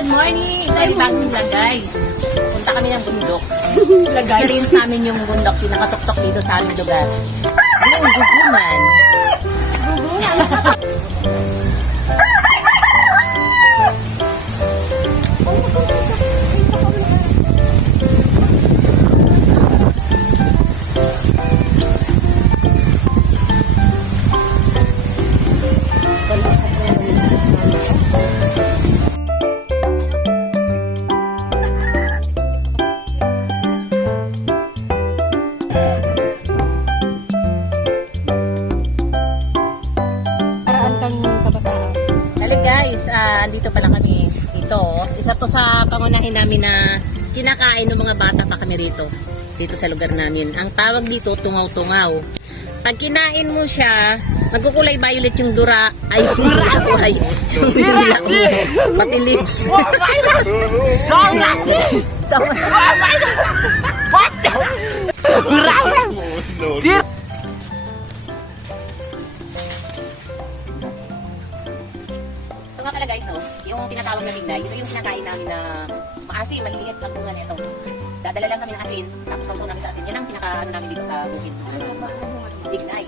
Good morning! Ay, bagong vlog guys. Punta kami ng bundok. Experience namin yung bundok, yung nakatuktok dito sa aming lugar. Yung gugunan. Andito pala kami. Ito, isa to sa pangunahin namin na kinakain ng mga bata pa kami rito. Dito sa lugar namin. Ang tawag dito, tungaw-tungaw. Pag kinain mo siya, magkukulay violet yung dura. Ay, yung dura ko ay. Yung dura mo. Pati lips. Ito nga pala guys, oh, yung tinatawag na bignay, ito yung kinakain namin na maasim, maliliit ang bunga nito. Dadala lang kami ng asin, tapos sausaw namin sa asin. Yan ang pinaka-ano namin dito sa bukid. Bignay.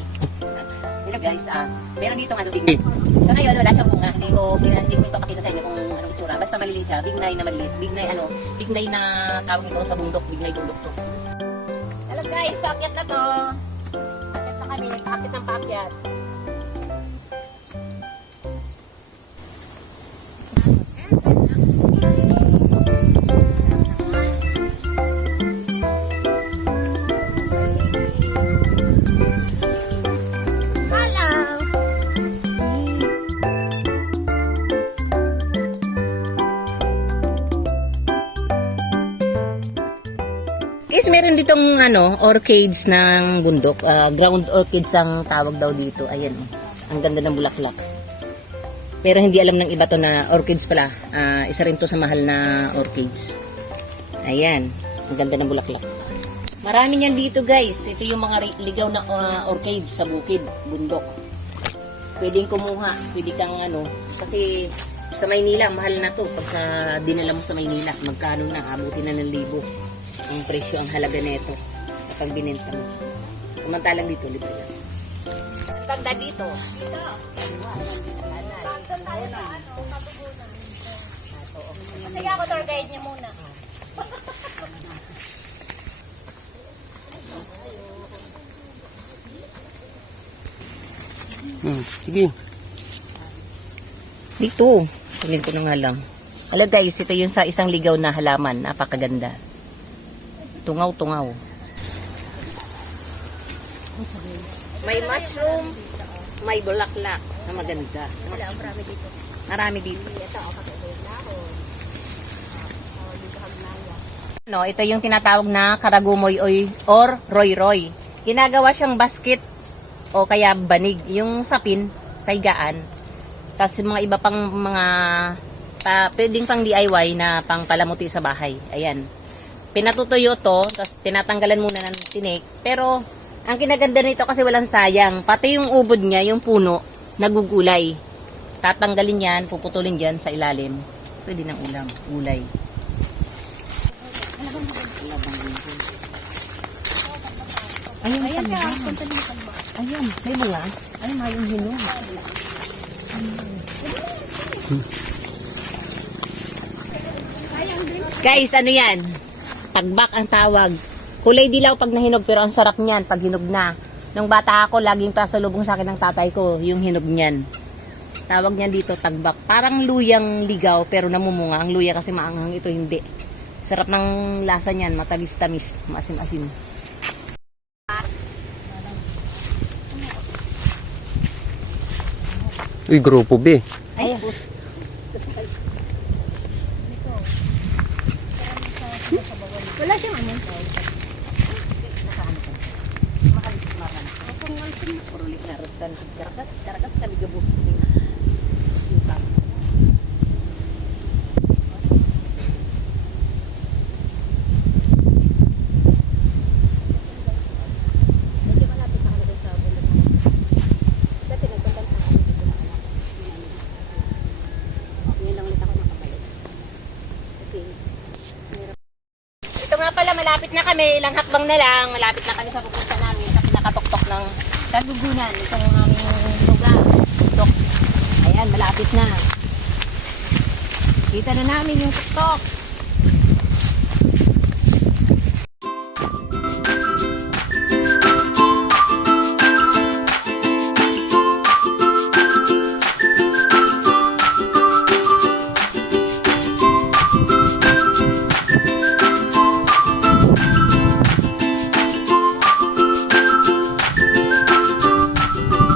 Dito guys, meron dito ano bignay. So ngayon, wala siyang bunga. Hindi ko ipapakita sa inyo kung anong itsura. Basta maliliit siya, bignay na maliliit. Bignay na tawag ito sa bundok, bignay bundok to. Hello guys, paakyat na po. Paakyat na kami, paakyat ng paakyat. Guys, meron ditong orchids ng bundok. Ground orchids ang tawag daw dito. Ayan, ang ganda ng bulaklak. Pero hindi alam ng iba to na orchids pala. Isa rin to sa mahal na orchids. Ayan, ang ganda ng bulaklak. Marami niyan dito guys. Ito yung mga ligaw na orchids sa bukid, bundok. Pwedeng kumuha, pwede kang kasi sa Maynila, mahal na to. Pagka dinala mo sa Maynila, magkano na, abutin na ng 1,000. Ang presyo, ang halaga nito kapag binenta mo. Samantalang dito, libre lang. Ang ganda dito. Sige ako, tour guide niya muna. Sige. Dito. Kunin ko na nga lang. Alam guys, ito yung sa isang ligaw na halaman. Napakaganda. Tungaw-tungaw. May mushroom, may bulaklak na maganda. Marami dito. Marami dito. Ito yung tinatawag na karagumoy or roy-roy. Ginagawa siyang basket o kaya banig. Yung sapin, saigaan. Tapos yung mga iba pang mga pwedeng pang DIY na pang palamuti sa bahay. Ayan. Pinatutuyo to, tapos tinatanggalan muna ng tinik. Pero, ang kinaganda nito kasi walang sayang. Pati yung ubod niya, yung puno, nagugulay. Tatanggalin yan, puputulin dyan sa ilalim. Pwede ng gulay. Ayun, ayan siya. Ayan, may bunga. Ay, mayong hinog. Guys, ano yan? Tagbak ang tawag. Kulay dilaw pag nahinog pero ang sarap niyan pag hinog na. Nung bata ako, laging pasalubong sa akin ng tatay ko yung hinog niyan. Tawag niyan dito tagbak. Parang luyang ligaw pero namumunga. Ang luya kasi maanghang, ito hindi. Sarap ng lasa niyan, matamis-tamis, maasim-asim. Uy, grupo B. Ay, wala siyang ano. Urulik na rotan. Karagat kami gabos. malapit na kami. Ilang hakbang na lang. Malapit na kami sa pupunta namin sa pinakatuktok ng Tagugunan. Itong aming lugar. Tuktok. Ayan, malapit na. Kita na namin yung tuktok.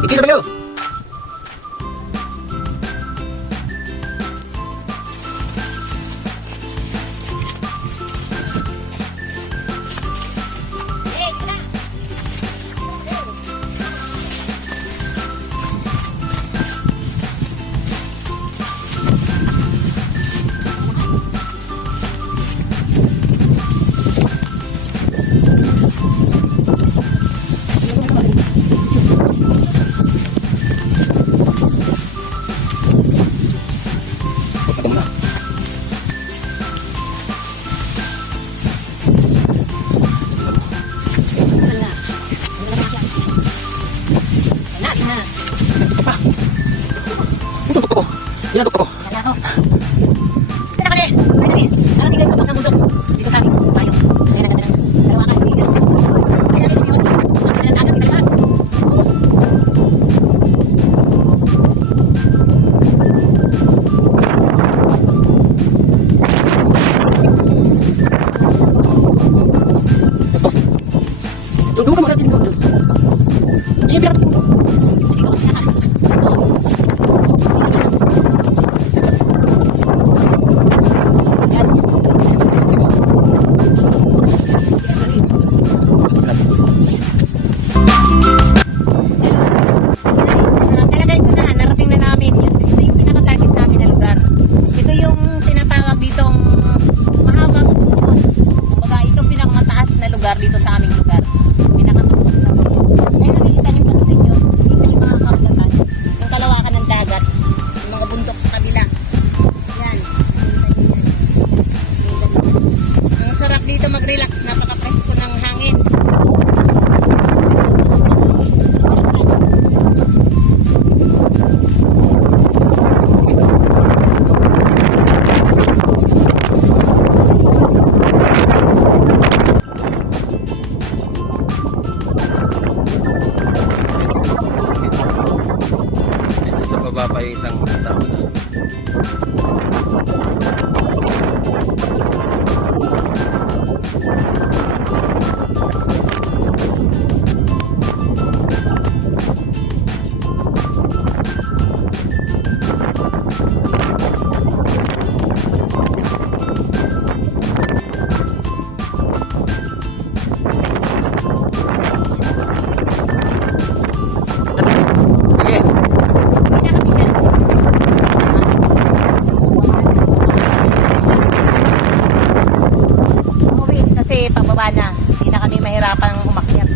Ikisa kayo! Eh, sila! Wala. Wala na. Ito totoo. Yan totoo. Wala ako. Dito na kami. Finally. Narating kayo kapag ng bundok. Dito sa amin. Tayo. Ayun ang ganda ng kalawakan. Ayun ang ganda ng yun. Ang ganda ng dagat. Kita lahat. Doon ka magiging doon. Iya, biar Hindi ko kasi naka. Talagay ko na, narating na namin. Ito yung pinaka-target namin na lugar. Ito yung tinatawag ditong mahabang bukod. Kumbaga, itong pinakamataas na lugar dito sa aming lugar. Pinakatuktok na bukod. Ngayon nakikita niyo pansin nyo, nakikita niyo mga kaulatan, yung kalawakan ng dagat, yung mga bundok sa kabila. Yan. Nakikita niyo yan. Ang sarap dito mag-relax, napaka-presko ng hangin. Sa baba pa yung isang sauna. Sige. Uwi na kami, guys. Umuwi kasi pababa na. Hindi na kami mahirapan umakyat.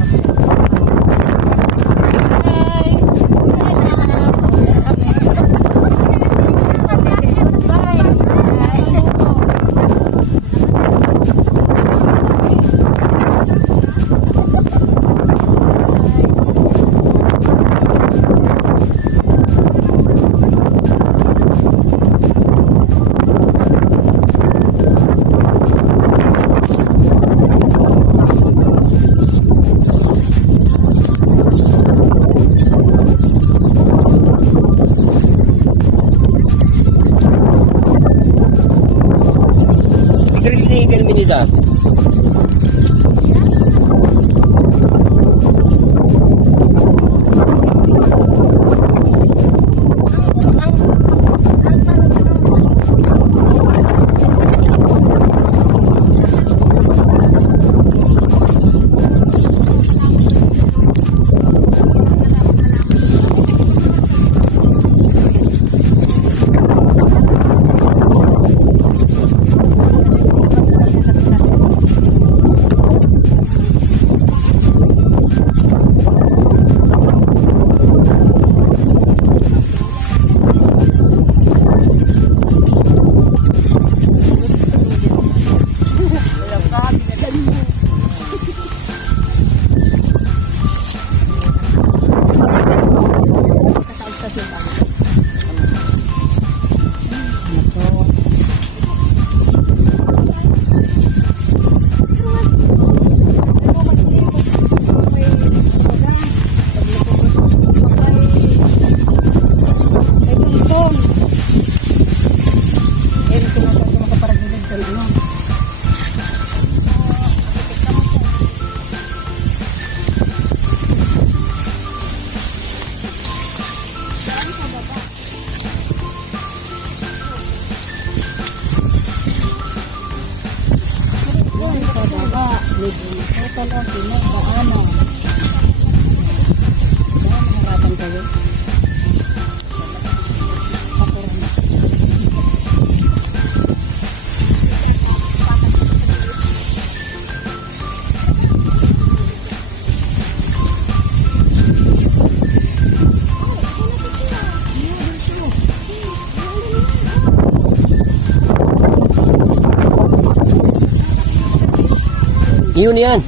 Total ang pinagdaanan. Dahil harapan kayo. Yun yan.